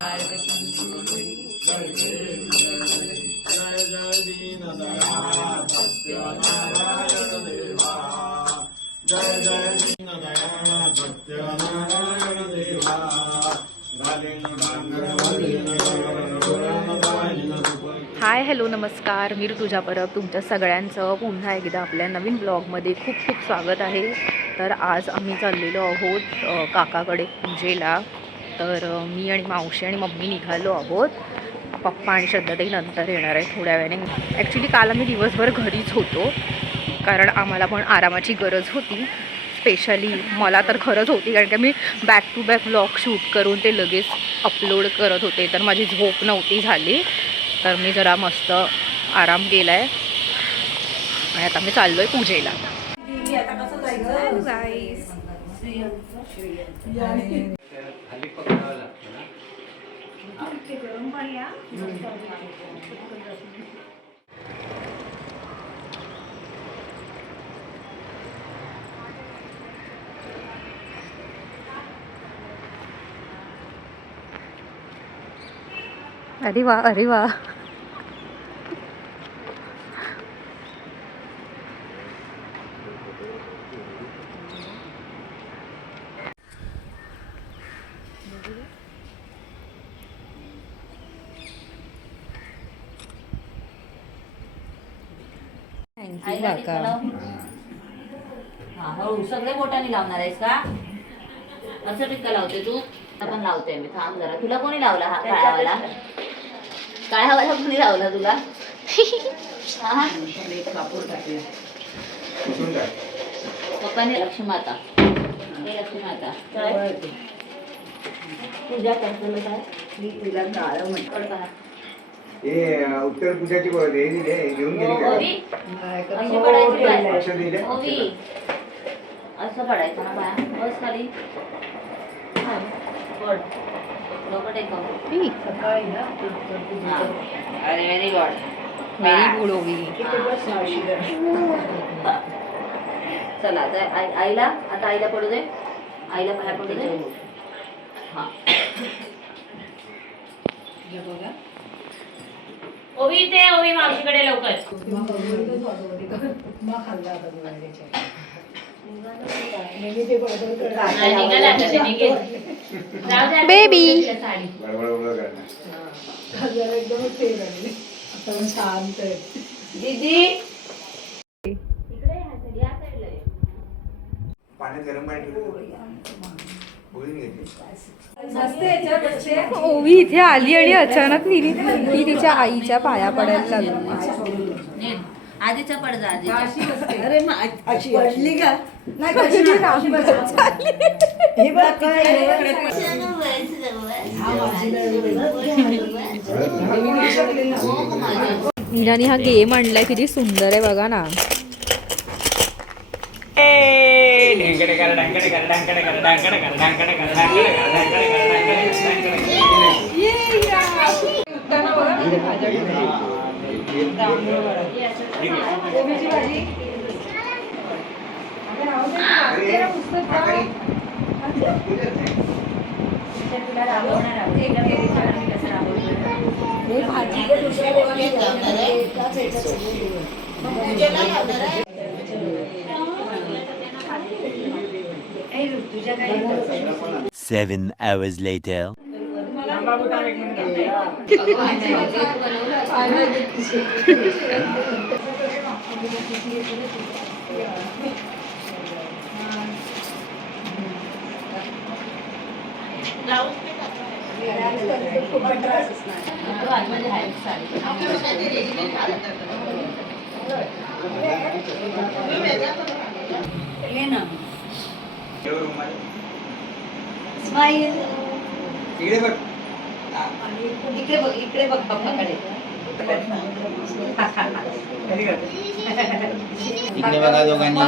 Hi hello नमस्कार, मी ऋतुजा परब तुमच्या सगळ्यांचं पुन्हा एकदा आपल्या नवीन ब्लॉगमध्ये खूप खूप स्वागत आहे. तर आज आम्ही चाललेलो आहोत काकाकडे पूजेला. तर मी आणि मावशी आणि मम्मी निघालो आहोत. पप्पा आणि श्रद्धाताई नंतर येणार आहे थोड्या वेळाने. ॲक्च्युली काल आम्ही दिवसभर घरीच होतो कारण आम्हाला पण आरामाची गरज होती. स्पेशली मला तर खरंच होती कारण की मी back to back vlog shoot करून ते लगेच अपलोड करत होते. तर माझी झोप नव्हती झाली. तर मी जरा मस्त आराम केला आहे आणि आता मी चाललो आहे पूजेला. अरे वा अरे वा. सगळे बोटाने लावणार आहेस का? असं टिक्का लावते तू? पण लावते मी. थांब जरा. तुला कोणी लावला हा काळावाला? काळावाला कोणी लावला तुला? पप्पाने लक्ष्मी माता. लक्ष्मी माता पूजा करतो काय? मी तिला काळ म्हणतो. उत्तर पूजाची घेऊन गेली असं पडायचं ना बाया. बस खाली. अरे व्हेरी गुड. व्हेरी गुड ओवी. चला आता आईला, आता आईला पडू दे. आईला पाया पडू दे. हा ओवी ते ओवी मावशीकडे लवकर. बेबी दीदी पाण्यात गरम पाणी ओवी इथे आली आणि अचानक ती तिच्या आईच्या पाया पडायला लागली. आधीचा पडदा आधी. अरे अशी पडली का? मीराने हा गेम आणलाय, किती सुंदर आहे बघा ना. Seven hours later. इकडे बघ पप्पाकडे. इकडे बघा दोघांनी.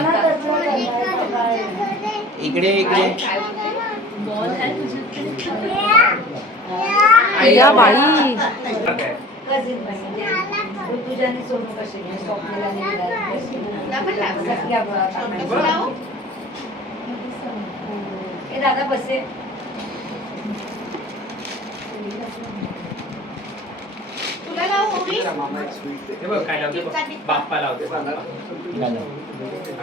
इकडे इकडे. या बाई. ऋतुजाने सोनू कसे दादा बसे. हे बघ काय लावते बघ. बाप्पा लावते बाप्पा.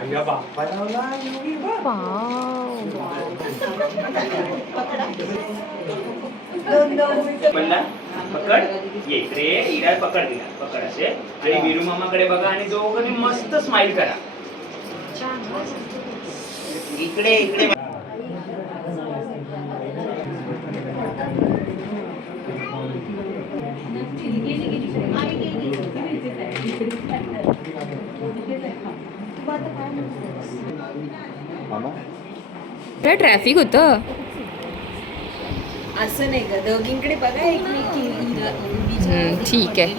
अय्या बाप्पा लावला योगी बा. म्हणला पकड ये इकडे इरा पकड दिला पकड असे आणि विरू मामाकडे बघा आणि दोघांनी मस्त स्माइल करा. इकडे इकडे ट्रॅफिक होतं. असं नाही का दोघींकडे बघा ठीक आहे.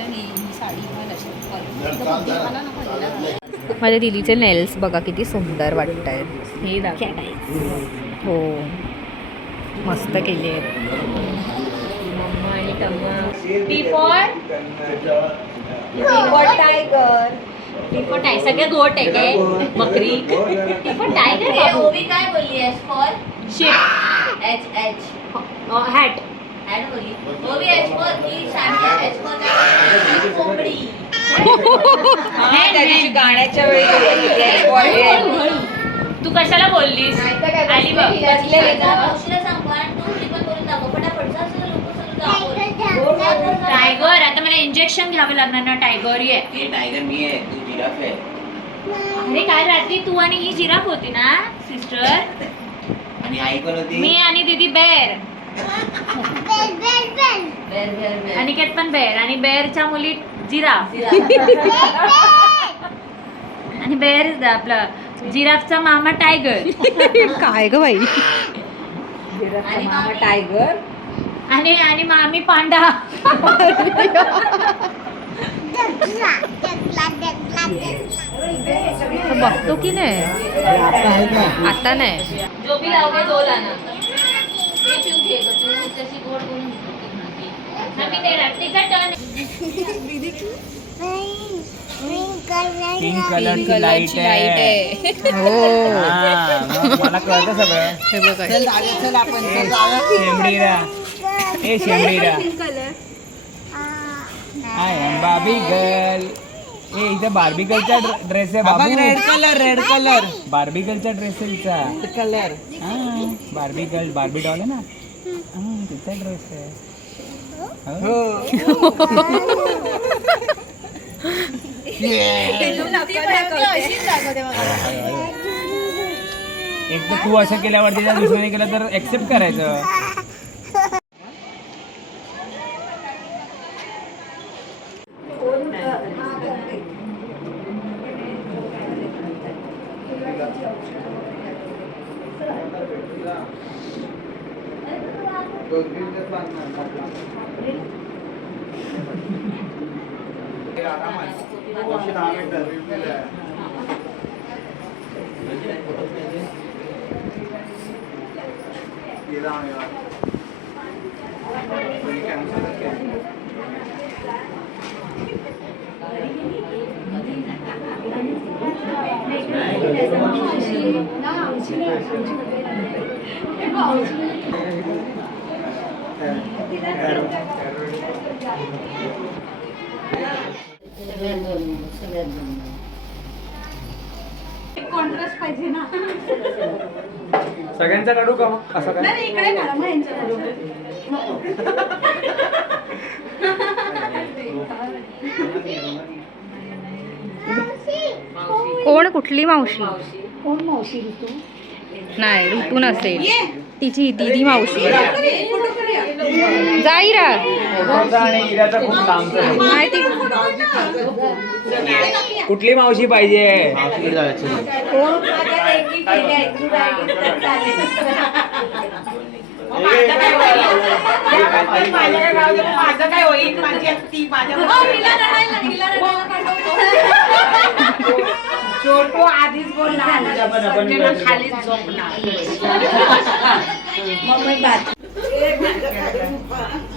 माझ्या दिदीचे नेल्स बघा किती सुंदर वाटत आहेत. हे दाखव. हो मस्त केले आहेत. मम्मा आणि टम्मा. टायगर सगळे गोट आहे काय बकरी टायगर ओवी काय बोलली S for ship H H hat hat बोलली ओवी एच फॉर की सांगितलं एच फॉर कोंबडी गाण्याच्या वेळी तू कशाला बोललीस आली बघ मावशीला सांग आणि तू पण बोलून दाखव फटाफट टायगर. आता मला इंजेक्शन घ्यावं लागणार ना. टायगर ये हे टायगर मी आहे तू जिराफ आहे. अरे काल रात्री तू आणि ही जिराफ होती ना सिस्टर आणि आई कोण होती? मी आणि दीदी बेर अनिकेत पण बेर आणि बेरच्या मुली जिराफ आणि बेर आपलं जिराफचा मामा टायगर. काय ग बाई. आणि मामा टायगर आणि मामी पांडा. बघतो की नाही आता नाही. जो भी लावगे दो लाना ये पिऊ घे गं तू तशी गोड बोलून ना मी तेरा तिचा टर्न पिंक कलरची लाईट आहे. हो मला कळतं सगळं. हे बघा. चल आपण शेंबडीरा ए शेंबडीरा आय एम बाबी गर्ल. ए इथं बार्बी गर्लचा ड्रेस आहे बाबू. रेड कलर बार्बी गर्लचा ड्रेस आहे तिचा colour. Barbie girl Barbie doll आहे ना तिचा ड्रेस आहे. एक तर तू असं केल्यावर तिच्या दुसऱ्याने केलं तर एक्सेप्ट करायचं. कॉन्ट्रास्ट पाहिजे ना. सगळ्यांचा काढू का मग असं काय? इकडे करा मग यांच्या कोण कुठली मावशी? कोण मावशी ऋतू? नाही ऋतू नसेल तिची दीदी मावशी. जाईरा आणि इराचा खूप लांबचा आहे. माहिती. कुठली मावशी पाहिजे? माझं काय होईल माझी ती माझ्या छोटू आधीच बोलला खालीच झोपणार.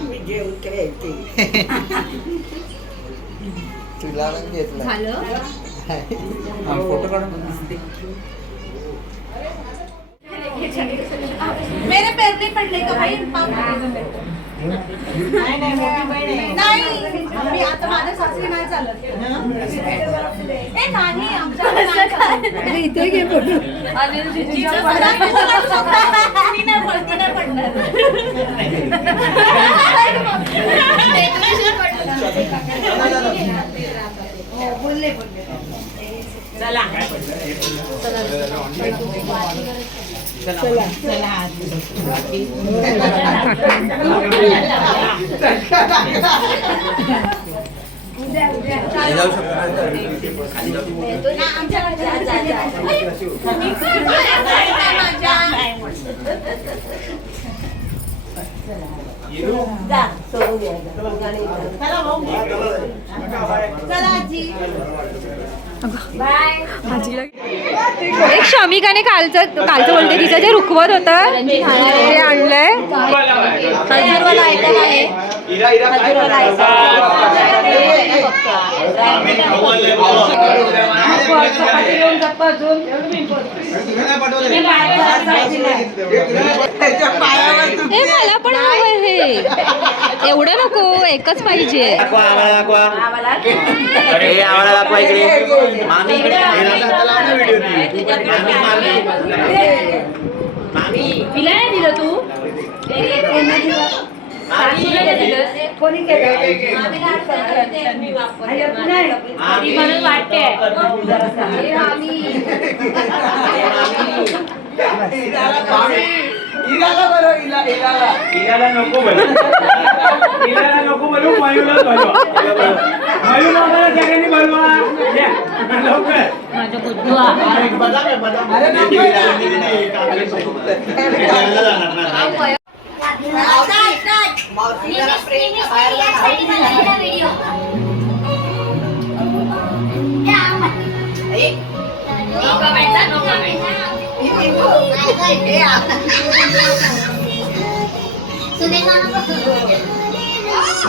मी जेवते तुला पण घेतला फोटो काढून मेरे पैर नहीं पडले का भाई? नाही मोठी बहीण आहे. नाही मी आता माझ्या सासरी नाही चालत ए नाही आमच्याकडे नाही चालत. इथे घे फोटो. मी नाही पडती नाही पडणार चला एक शमिकाने कालचं बोलते तिचं जे रुखवत होतं ते आणलंय. खजूरवाला आयटम आहे खजूरवाला हे मला पण हवं हे एवढं नको एकच पाहिजे. आम्हाला दाखवा इकडे मामी इकडे मामी तिला नाही दिलं तू म्हणून वाटते इलाला नको बोलू इलाला नको बोलू मयूला बोलवा मयू आम्हाला सगळ्यांनी बोलवा या, लवकर माझ्या बुद्धवा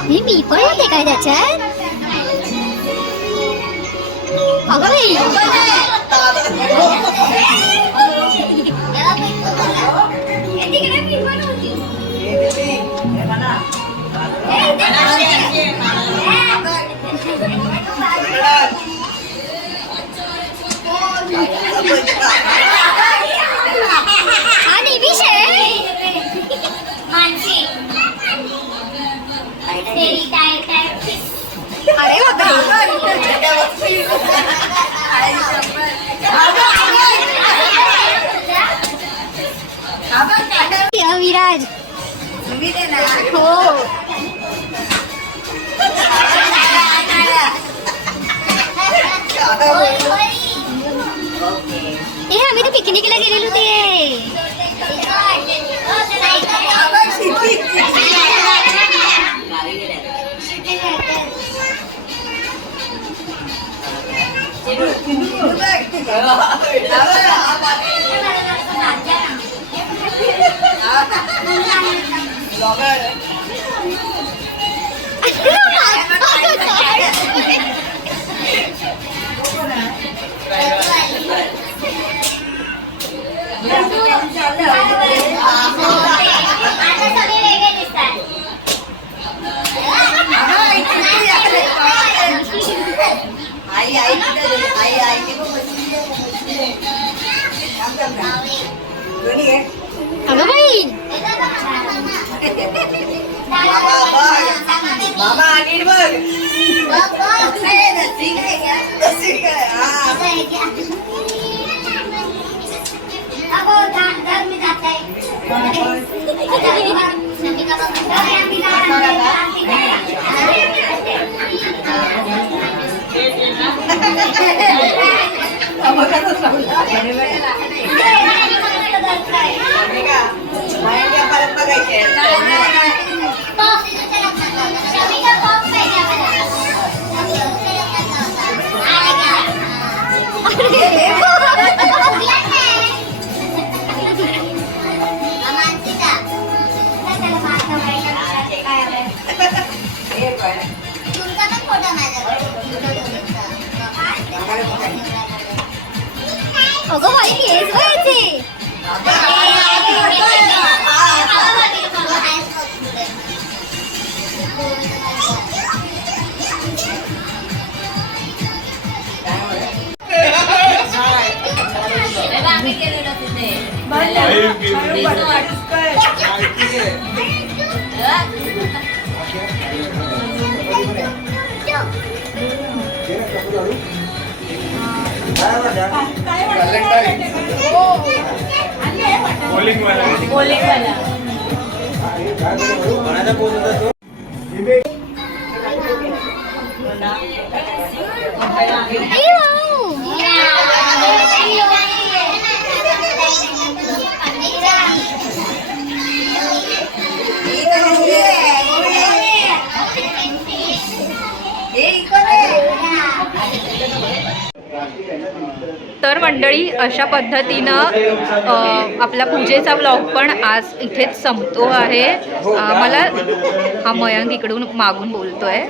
हे मी पण होते काय त्याच्यात अगं बाई आणि विषय अरे विराज हो हे आम्ही तर पिकनिकला गेलेलो ते अगं बाई मामा आणि बघ अगं बाई केस व्हायचे तर मंडळी अशा पद्धतीनं आपला पूजेचा व्लॉग पण आज इथेच संपतो आहे. मला हा मयंक इकडून मागून बोलतोय.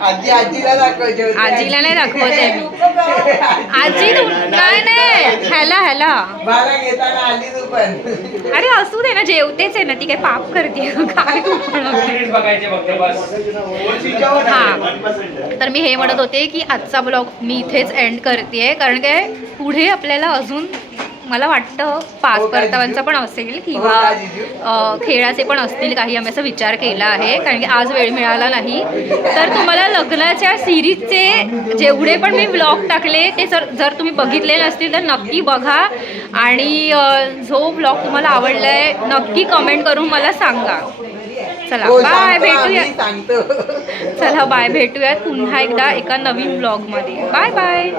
आजीला दाखवायचे आजीला नाही दाखवते मी. आजी नाही ह्याला मला घेताना आली तू पण. अरे असू दे ना, जेवतेच आहे ना ती, काय पाप करते काय तू पण. बघायचे फक्त बस. हा तर मी हे म्हणत होते की आजचा ब्लॉग मी इथेच एंड करते, कारण काय पुढे आपल्याला अजून मला वाटतं 5 परताव्यांचा पण असेल किंवा खेळाचे पण असतील काही, आम्ही असा विचार केला आहे, कारण की आज वेळ मिळाला नाही. तर तुम्हाला लग्नाच्या सिरीजचे जेवढे पण मी व्लॉग टाकले ते जर तुम्ही बघितले नसतील तर नक्की बघा. आणि जो व्लॉग तुम्हाला आवडला आहे नक्की कमेंट करून मला सांगा. चला बाय, भेटूयात. चला बाय, भेटूयात पुन्हा एकदा एका नवीन व्लॉगमध्ये. Bye bye.